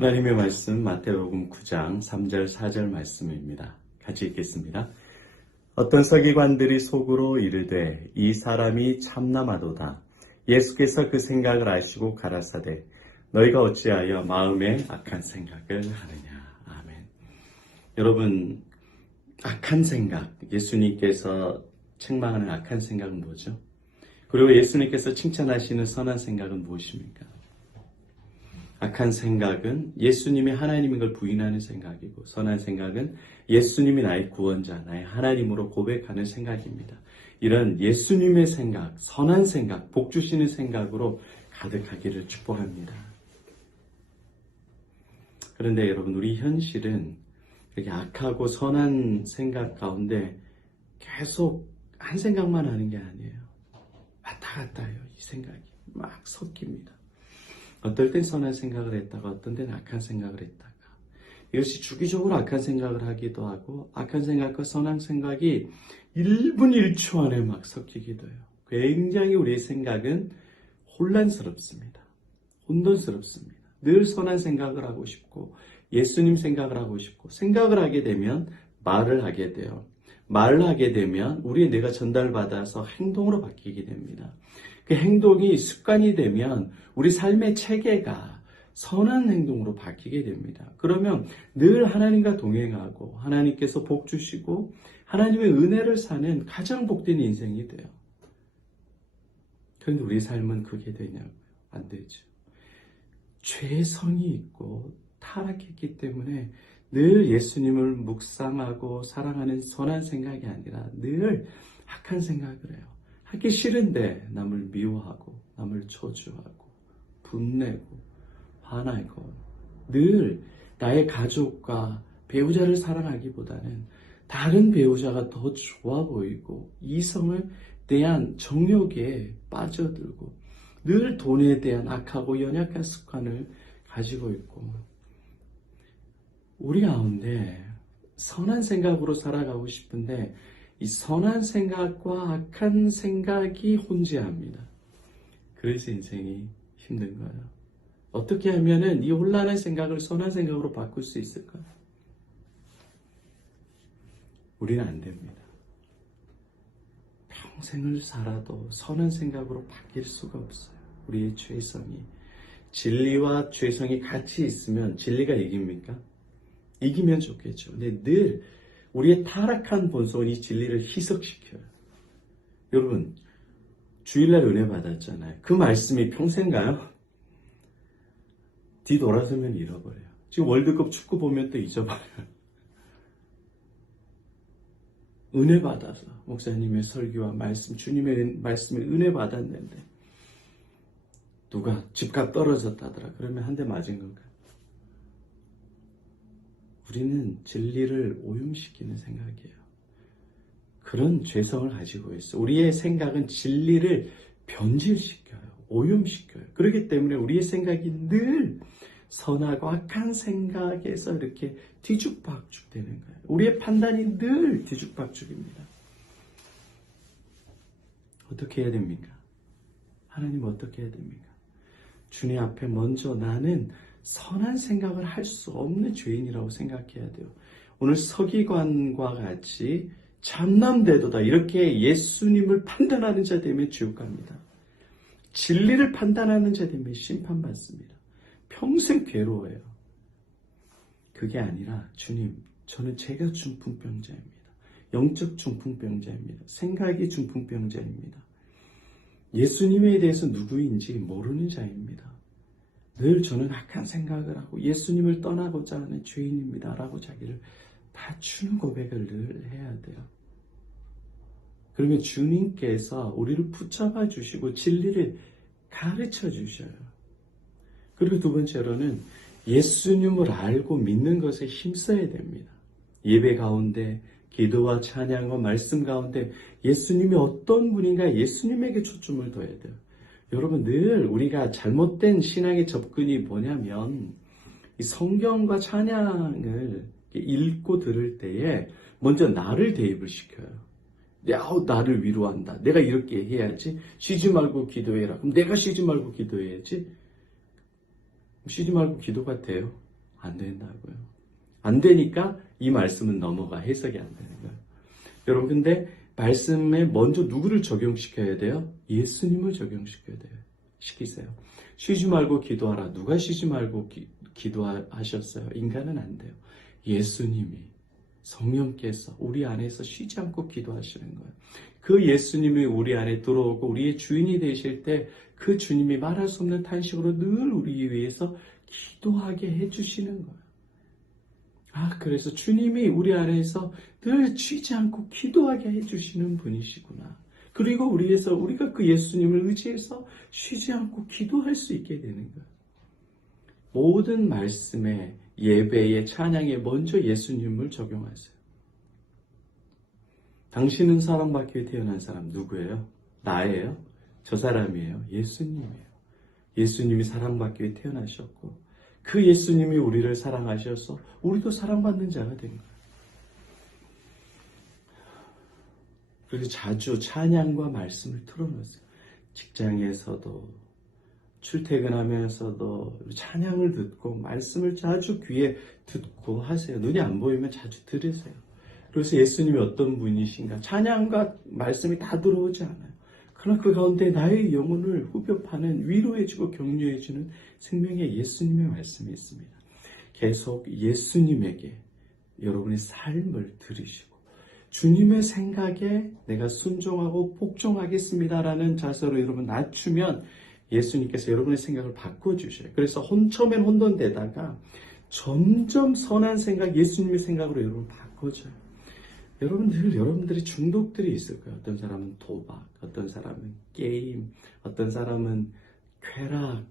하나님의 말씀 마태복음 9장 3절 4절 말씀입니다. 같이 읽겠습니다. 어떤 서기관들이 속으로 이르되 이 사람이 참남하도다. 예수께서 그 생각을 아시고 가라사대 너희가 어찌하여 마음에 악한 생각을 하느냐. 아멘. 여러분, 악한 생각, 예수님께서 책망하는 악한 생각은 뭐죠? 그리고 예수님께서 칭찬하시는 선한 생각은 무엇입니까? 악한 생각은 예수님이 하나님인 걸 부인하는 생각이고, 선한 생각은 예수님이 나의 구원자, 나의 하나님으로 고백하는 생각입니다. 이런 예수님의 생각, 선한 생각, 복 주시는 생각으로 가득하기를 축복합니다. 그런데 여러분, 우리 현실은 이렇게 악하고 선한 생각 가운데 계속 한 생각만 하는 게 아니에요. 왔다 갔다 해요. 이 생각이 막 섞입니다. 어떨 땐 선한 생각을 했다가 어떤 때는 악한 생각을 했다가, 이것이 주기적으로 악한 생각을 하기도 하고 악한 생각과 선한 생각이 1분 1초 안에 막 섞이기도 해요. 굉장히 우리의 생각은 혼란스럽습니다. 혼돈스럽습니다. 늘 선한 생각을 하고 싶고 예수님 생각을 하고 싶고, 생각을 하게 되면 말을 하게 돼요. 말을 하게 되면 우리의 뇌가 전달받아서 행동으로 바뀌게 됩니다. 그 행동이 습관이 되면 우리 삶의 체계가 선한 행동으로 바뀌게 됩니다. 그러면 늘 하나님과 동행하고 하나님께서 복 주시고 하나님의 은혜를 사는 가장 복된 인생이 돼요. 그런데 우리 삶은 그게 되냐고요? 안 되죠. 죄성이 있고 타락했기 때문에 늘 예수님을 묵상하고 사랑하는 선한 생각이 아니라 늘 악한 생각을 해요. 하기 싫은데 남을 미워하고 남을 저주하고 분내고 화나고, 늘 나의 가족과 배우자를 사랑하기보다는 다른 배우자가 더 좋아 보이고 이성을 대한 정욕에 빠져들고 늘 돈에 대한 악하고 연약한 습관을 가지고 있고, 우리 가운데 선한 생각으로 살아가고 싶은데 이 선한 생각과 악한 생각이 혼재합니다. 그래서 인생이 힘든 거예요. 어떻게 하면은 이 혼란한 생각을 선한 생각으로 바꿀 수 있을까요? 우리는 안 됩니다. 평생을 살아도 선한 생각으로 바뀔 수가 없어요. 우리의 죄성이. 진리와 죄성이 같이 있으면 진리가 이깁니까? 이기면 좋겠죠. 근데 늘 우리의 타락한 본성은 이 진리를 희석시켜요. 여러분, 주일날 은혜 받았잖아요. 그 말씀이 평생 가요? 뒤돌아서면 잃어버려요. 지금 월드컵 축구 보면 또 잊어버려요. 은혜 받아서 목사님의 설교와 말씀, 주님의 말씀에 은혜 받았는데 누가 집값 떨어졌다더라. 그러면 한 대 맞은 건가? 우리는 진리를 오염시키는 생각이에요. 그런 죄성을 가지고 있어. 우리의 생각은 진리를 변질시켜요. 오염시켜요. 그렇기 때문에 우리의 생각이 늘 선하고 악한 생각에서 이렇게 뒤죽박죽 되는 거예요. 우리의 판단이 늘 뒤죽박죽입니다. 어떻게 해야 됩니까? 하나님 어떻게 해야 됩니까? 주님 앞에 먼저 나는 선한 생각을 할 수 없는 죄인이라고 생각해야 돼요. 오늘 서기관과 같이 참남되도다 이렇게 예수님을 판단하는 자 되면 지옥 갑니다. 진리를 판단하는 자 되면 심판받습니다. 평생 괴로워요. 그게 아니라 주님, 저는 제가 중풍병자입니다. 영적 중풍병자입니다. 생각이 중풍병자입니다. 예수님에 대해서 누구인지 모르는 자입니다. 늘 저는 악한 생각을 하고 예수님을 떠나고자 하는 죄인입니다 라고 자기를 낮추는 고백을 늘 해야 돼요. 그러면 주님께서 우리를 붙잡아 주시고 진리를 가르쳐 주셔요. 그리고 두 번째로는 예수님을 알고 믿는 것에 힘써야 됩니다. 예배 가운데, 기도와 찬양과 말씀 가운데 예수님이 어떤 분인가 예수님에게 초점을 둬야 돼요. 여러분, 늘 우리가 잘못된 신앙의 접근이 뭐냐면 이 성경과 찬양을 읽고 들을 때에 먼저 나를 대입을 시켜요. 나를 위로한다. 내가 이렇게 해야지. 쉬지 말고 기도해라. 그럼 내가 쉬지 말고 기도해야지. 쉬지 말고 기도가 돼요? 안 된다고요. 안 되니까 이 말씀은 넘어가 해석이 안 되는 거예요. 여러분 근데 말씀에 먼저 누구를 적용시켜야 돼요? 예수님을 적용시켜야 돼요. 시키세요. 쉬지 말고 기도하라. 누가 쉬지 말고 기도하셨어요? 인간은 안 돼요. 예수님이 성령께서 우리 안에서 쉬지 않고 기도하시는 거예요. 그 예수님이 우리 안에 들어오고 우리의 주인이 되실 때 그 주님이 말할 수 없는 탄식으로 늘 우리 위해서 기도하게 해주시는 거예요. 그래서 주님이 우리 안에서 늘 쉬지 않고 기도하게 해주시는 분이시구나. 그리고 우리가 그 예수님을 의지해서 쉬지 않고 기도할 수 있게 되는 거예요. 모든 말씀에 예배에 찬양에 먼저 예수님을 적용하세요. 당신은 사랑받기 위해 태어난 사람 누구예요? 나예요? 저 사람이에요? 예수님이에요. 예수님이 사랑받기 위해 태어나셨고 그 예수님이 우리를 사랑하셔서 우리도 사랑받는 자가 된 거예요. 그래서 자주 찬양과 말씀을 틀어놓으세요. 직장에서도 출퇴근하면서도 찬양을 듣고 말씀을 자주 귀에 듣고 하세요. 눈이 안 보이면 자주 들으세요. 그래서 예수님이 어떤 분이신가? 찬양과 말씀이 다 들어오지 않아요. 그러나 그 가운데 나의 영혼을 후벼파는 위로해주고 격려해주는 생명의 예수님의 말씀이 있습니다. 계속 예수님에게 여러분의 삶을 들으시고 주님의 생각에 내가 순종하고 복종하겠습니다라는 자세로 여러분 낮추면 예수님께서 여러분의 생각을 바꿔주셔요. 그래서 처음엔 혼돈되다가 점점 선한 생각, 예수님의 생각으로 여러분 바꿔줘요. 여러분들이 중독들이 있을 거예요. 어떤 사람은 도박, 어떤 사람은 게임, 어떤 사람은 쾌락,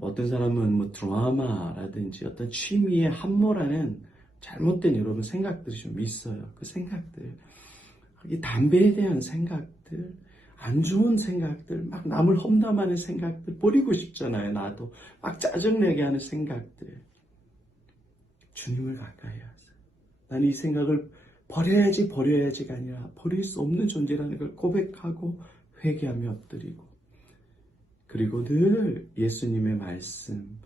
어떤 사람은 드라마라든지 어떤 취미에 함몰하는 잘못된 여러분 생각들이 좀 있어요. 그 생각들, 이 담배에 대한 생각들, 안 좋은 생각들, 막 남을 험담하는 생각들 버리고 싶잖아요. 나도 막 짜증내게 하는 생각들. 주님을 가까이 하세요. 나는 이 생각을 버려야지가 아니라 버릴 수 없는 존재라는 걸 고백하고 회개하며 엎드리고 그리고 늘 예수님의 말씀,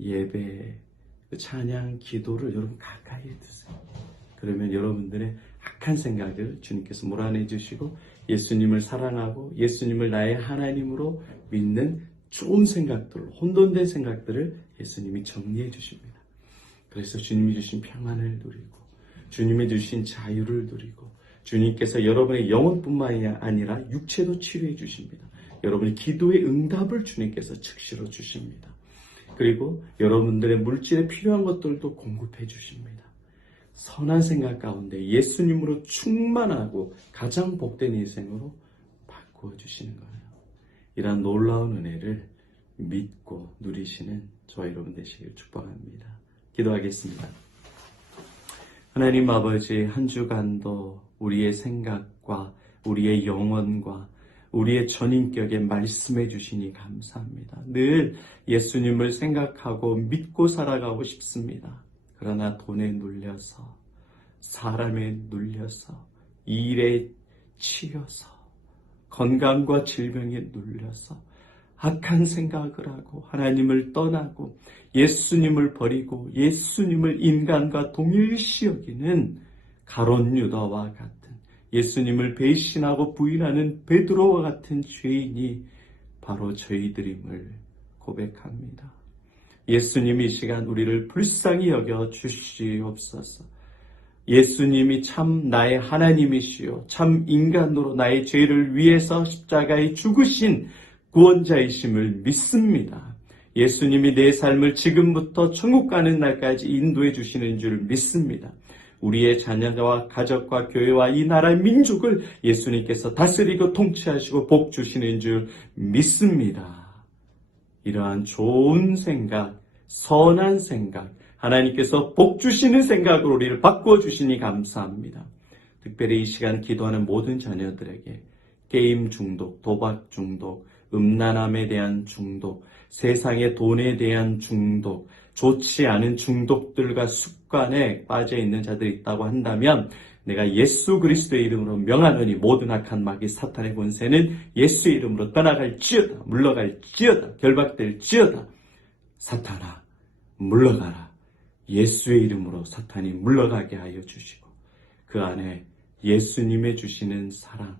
예배, 찬양, 기도를 여러분 가까이에 두세요. 그러면 여러분들의 악한 생각을 주님께서 몰아내 주시고 예수님을 사랑하고 예수님을 나의 하나님으로 믿는 좋은 생각들, 혼돈된 생각들을 예수님이 정리해 주십니다. 그래서 주님이 주신 평안을 누리고 주님이 주신 자유를 누리고 주님께서 여러분의 영혼뿐만이 아니라 육체도 치료해 주십니다. 여러분의 기도의 응답을 주님께서 즉시로 주십니다. 그리고 여러분들의 물질에 필요한 것들도 공급해 주십니다. 선한 생각 가운데 예수님으로 충만하고 가장 복된 인생으로 바꾸어 주시는 거예요. 이러한 놀라운 은혜를 믿고 누리시는 저와 여러분 되시길 축복합니다. 기도하겠습니다. 하나님 아버지, 한 주간도 우리의 생각과 우리의 영혼과 우리의 전인격에 말씀해 주시니 감사합니다. 늘 예수님을 생각하고 믿고 살아가고 싶습니다. 그러나 돈에 눌려서, 사람에 눌려서, 일에 치여서, 건강과 질병에 눌려서 악한 생각을 하고 하나님을 떠나고 예수님을 버리고 예수님을 인간과 동일시 여기는 가룟 유다와 같은 예수님을 배신하고 부인하는 베드로와 같은 죄인이 바로 저희들임을 고백합니다. 예수님이 이 시간 우리를 불쌍히 여겨 주시옵소서. 예수님이 참 나의 하나님이시요 참 인간으로 나의 죄를 위해서 십자가에 죽으신 구원자이심을 믿습니다. 예수님이 내 삶을 지금부터 천국 가는 날까지 인도해 주시는 줄 믿습니다. 우리의 자녀와 가족과 교회와 이 나라 민족을 예수님께서 다스리고 통치하시고 복 주시는 줄 믿습니다. 이러한 좋은 생각, 선한 생각, 하나님께서 복 주시는 생각으로 우리를 바꾸어 주시니 감사합니다. 특별히 이 시간 기도하는 모든 자녀들에게 게임 중독, 도박 중독, 음란함에 대한 중독, 세상의 돈에 대한 중독, 좋지 않은 중독들과 습관에 빠져 있는 자들이 있다고 한다면 내가 예수 그리스도의 이름으로 명하노니 모든 악한 마귀 사탄의 권세는 예수의 이름으로 떠나갈지어다, 물러갈지어다, 결박될지어다. 사탄아 물러가라. 예수의 이름으로 사탄이 물러가게 하여 주시고 그 안에 예수님의 주시는 사랑,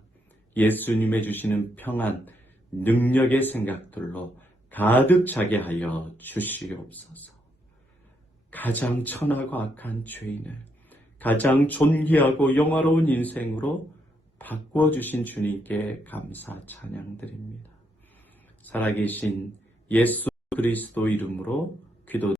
예수님의 주시는 평안, 능력의 생각들로 가득 차게 하여 주시옵소서. 가장 천하고 악한 죄인을 가장 존귀하고 영화로운 인생으로 바꾸어 주신 주님께 감사 찬양드립니다. 살아계신 예수 그리스도 이름으로 기도